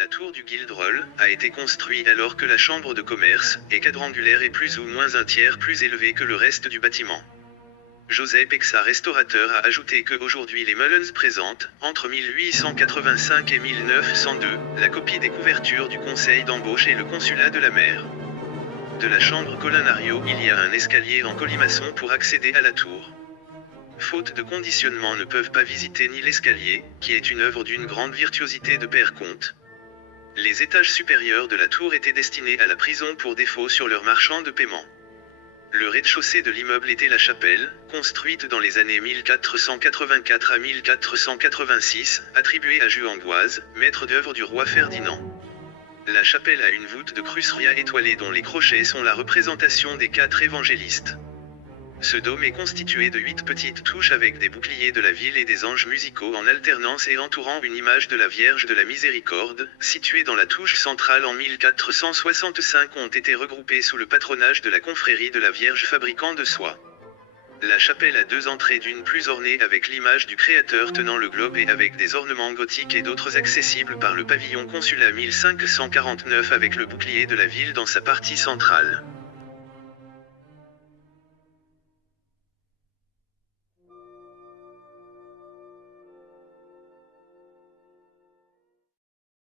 La tour du Guildroll a été construite alors que la chambre de commerce est quadrangulaire et plus ou moins un tiers plus élevée que le reste du bâtiment. Joseph Pexa, restaurateur, a ajouté que aujourd'hui les Mullens présentent, entre 1885 et 1902, la copie des couvertures du conseil d'embauche et le consulat de la mer. De la chambre Colinario, il y a un escalier en colimaçon pour accéder à la tour. Faute de conditionnement, ne peuvent pas visiter ni l'escalier, qui est une œuvre d'une grande virtuosité de Père Comte. Les étages supérieurs de la tour étaient destinés à la prison pour défaut sur leurs marchands de paiement. Le rez-de-chaussée de l'immeuble était la chapelle, construite dans les années 1484 à 1486, attribuée à Jules Amboise, maître d'œuvre du roi Ferdinand. La chapelle a une voûte de cruceria étoilée dont les crochets sont la représentation des 4 évangélistes. Ce dôme est constitué de 8 petites touches avec des boucliers de la ville et des anges musicaux en alternance et entourant une image de la Vierge de la Miséricorde, située dans la touche centrale en 1465, ont été regroupés sous le patronage de la confrérie de la Vierge fabricant de soie. La chapelle a 2 entrées, d'une plus ornée avec l'image du Créateur tenant le globe et avec des ornements gothiques et d'autres accessibles par le pavillon consulat 1549 avec le bouclier de la ville dans sa partie centrale.